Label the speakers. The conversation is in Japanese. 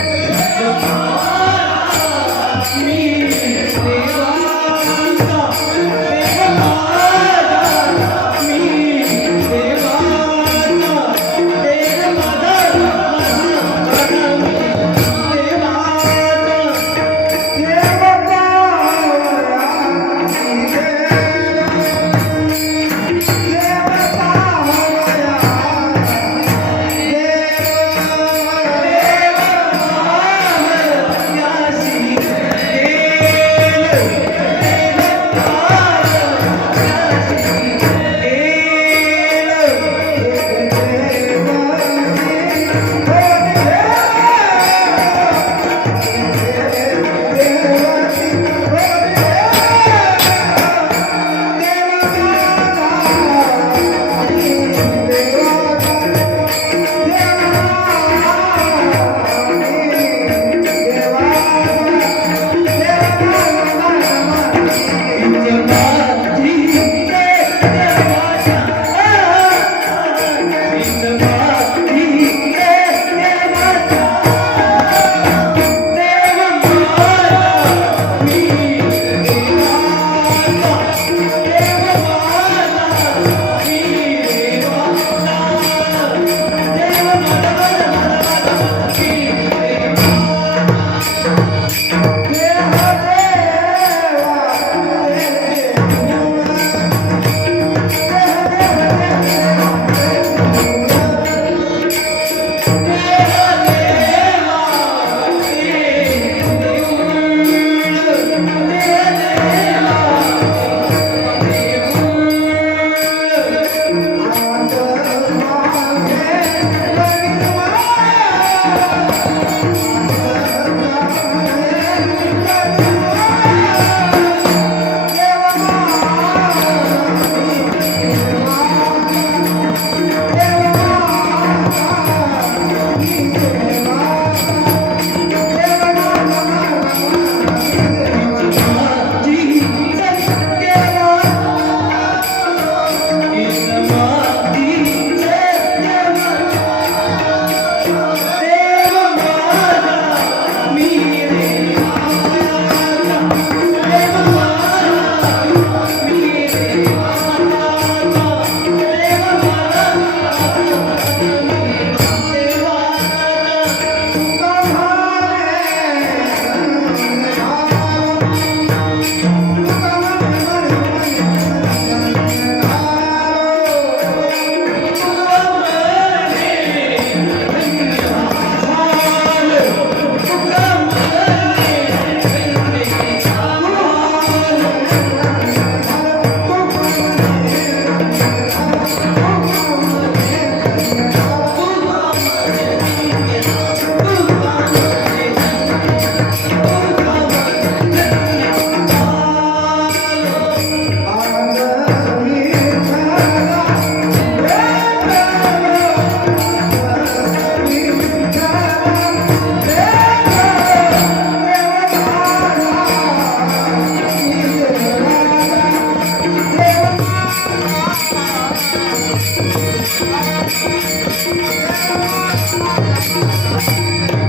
Speaker 1: Yeah. yeah. Thank you.